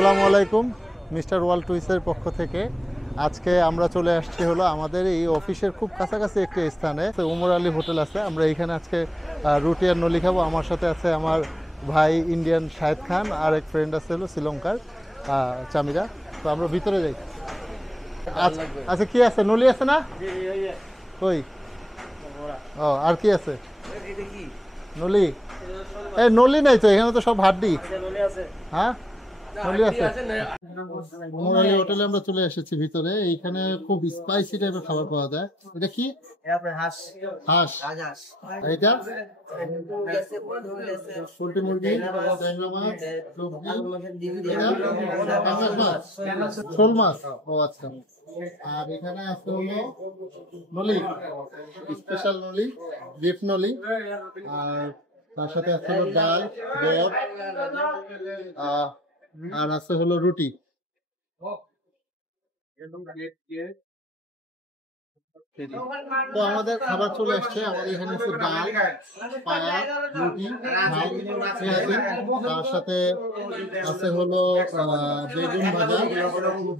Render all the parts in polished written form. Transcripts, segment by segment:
আসসালামু আলাইকুম mister world টুইসের পক্ষ থেকে আজকে আমরা চলে আসছি হলো আমাদের এই অফিসের খুব কাছাকাছি একটি স্থানে উমর আলী হোটেল আছে। আমরা এইখানে আজকে রুটি আর নলি খাবো। আমার সাথে আছে আমার ভাই ইন্ডিয়ান শাহেদ খান আর এক ফ্রেন্ড আছে হলো শ্রীলঙ্কার চামিরা। তো আমরা ভিতরে যাই। আচ্ছা কি আছে? নলি আছে না? কই? ও আর কি আছে? নলি? এই নলি নাই তো, এখানে তো সব হাড্ডি। হ্যাঁ নলি আছে। উমর আলী হোটেলে আমরা চলে এসেছি ভিতরে। এইখানে খুব স্পাইসি টাইপের খাবার পাওয়া যায়। এটা কি? হাঁস। এটা পোল্ট্রি মুরগি, ট্যাংরা মাছ, শোল মাছ। ও আচ্ছা। আর এখানে আছে হলো নলি, স্পেশাল নলি, বিফ নলি। আর তার সাথে আছে হলো ডাল, ব্রেড, আর আছে হলো রুটি। তো আমাদের খাবার চলে আসছে। আমাদের এখানে আছে ডাল, পায়া, রুটি, ভাত, পেঁয়াজি, তার সাথে আছে হলো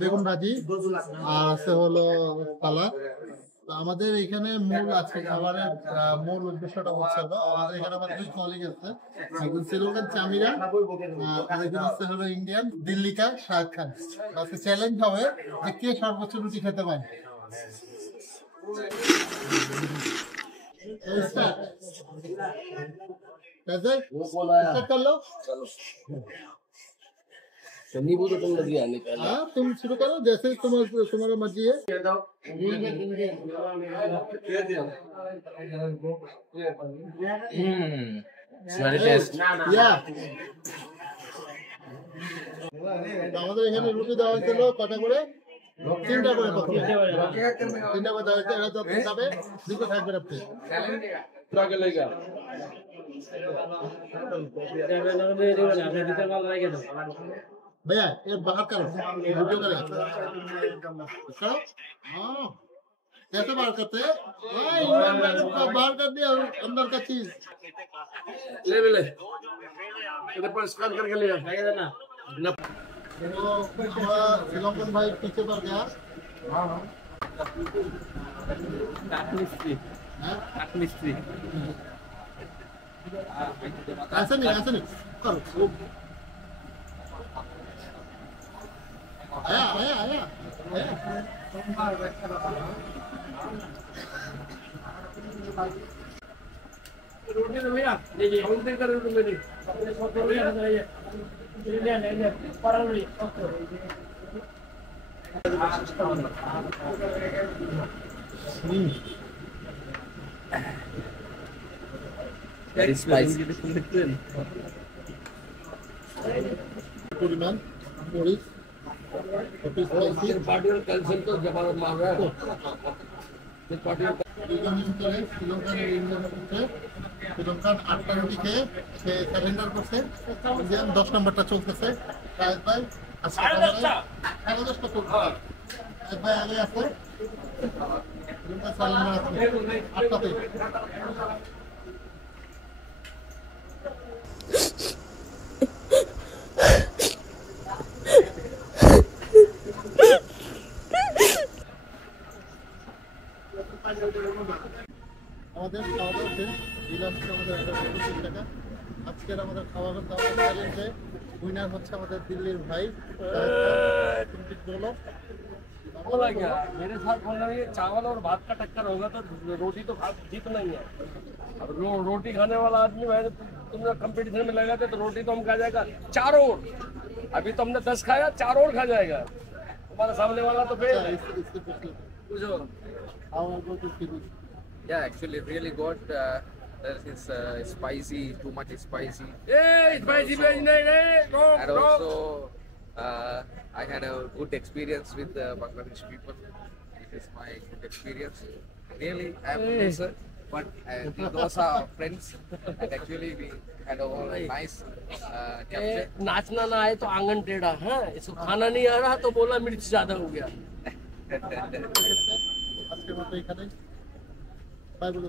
বেগুন ভাজি, আর আছে হলো সালাদ। আমাদের এখানে মূল আছে খাবারের মূল উদ্দেশ্যটা হচ্ছে আমাদের এখানে আমার দুই কলিগ আছে, একজন শ্রীলঙ্কান চামিরা আর একজন আছে হলো ইন্ডিয়ান দিল্লিকা শাহেদ খান। আজকে চ্যালেঞ্জ হবে যে কে সর্বোচ্চ রুটি খেতে পারে। नींबू तो तुमने दिया नहीं पहले। हाँ तुम शुरू करो जैसे तुम्हारा मर्जी है। Very tasty. আমাদের এখানে রুটি দেওয়া হয়েছিল কটা করে? তিনটা করে। তিনটা করে দেওয়া হয়েছে। এরা যত খাবে দুটো থাকবে আপনি। भैया ये बाहर करो, वीडियो करें। हाँ कैसे बाहर करते हैं? बाहर कर दिया अंदर का चीज। ले इधर पर स्कैन करके ले ना। तो हमारा श्रीलंकन भाई पीछे पर गया। मिस्त्री ऐसे नहीं करो। आया रोटी तो भैया लीजिए हम से कर दो मेरी very spicy परिमाण मरीच पार्टी और कैल्शियम तो जब मार रहा है पार्टी শ্রীলঙ্কান 8টা রুটি খেয়ে সে সারেন্ডার করছে। ইন্ডিয়ান 10 নম্বরটা চলতেছে। ভাই আগে আছে সারেন্ডার আছে 8টাতে। আমাদের খাওয়া দাওয়া শেষ। বিল আসছে আমাদের 1125 টাকা। আজকের আমাদের খাওয়া দাওয়া চ্যালেঞ্জে উইনার হচ্ছে আমাদের দিল্লির ভাই। बोला क्या मेरे साथ बोलना ये चावल और भात का टक्कर होगा तो रोटी तो जीतना ही है। अब रोटी खाने वाला आदमी भाई तुमने कंपटीशन में लगा तो रोटी तो हम खा जाएगा 4 और। अभी तो हमने 10 खाया 4 और खा जाएगा तुम्हारे सामने वाला तो फेल है। Yeah, actually really good. There is spicy, too much spicy. Hey, spicy and also I had a good experience with the Bangladesh people. It is my good experience. Really, I am a loser, but those are friends. And actually, we had a nice capture. नाचना ना आए तो आंगन टेढ़ा है। इसको खाना नहीं आ रहा तो बोला मिर्च ज्यादा हो गया। আজকের মতো এখানে বাই বলে